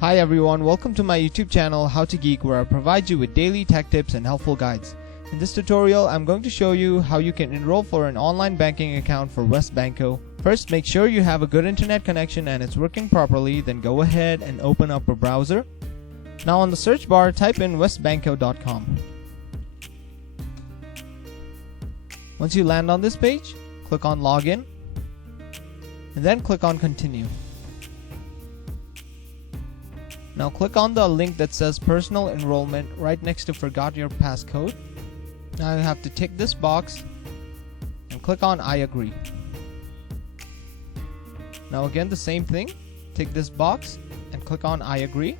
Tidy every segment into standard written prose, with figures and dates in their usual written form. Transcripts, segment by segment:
Hi everyone, welcome to my YouTube channel How to Geek, where I provide you with daily tech tips and helpful guides. In this tutorial, I'm going to show you how you can enroll for an online banking account for WesBanco. First, make sure you have a good internet connection and it's working properly, then go ahead and open up a browser. Now on the search bar, type in wesbanco.com. Once you land on this page, click on Login and then click on Continue. Now click on the link that says Personal Enrollment right next to Forgot Your Passcode. Now you have to tick this box and click on I agree. Now again the same thing, tick this box and click on I agree.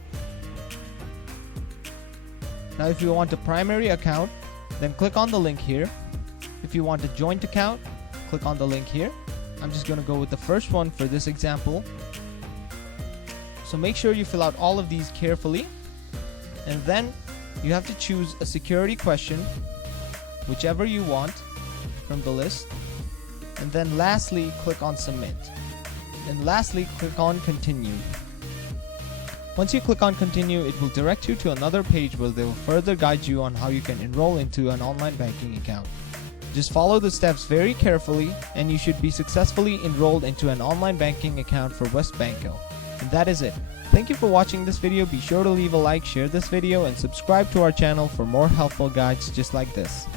Now if you want a primary account, then click on the link here. If you want a joint account, click on the link here. I'm just going to go with the first one for this example. So make sure you fill out all of these carefully, and then you have to choose a security question, whichever you want from the list, and then lastly click on Submit, and lastly click on Continue. Once you click on Continue, it will direct you to another page where they will further guide you on how you can enroll into an online banking account. Just follow the steps very carefully and you should be successfully enrolled into an online banking account for WesBanco. And that is it. Thank you for watching this video. Be sure to leave a like, share this video, and subscribe to our channel for more helpful guides just like this.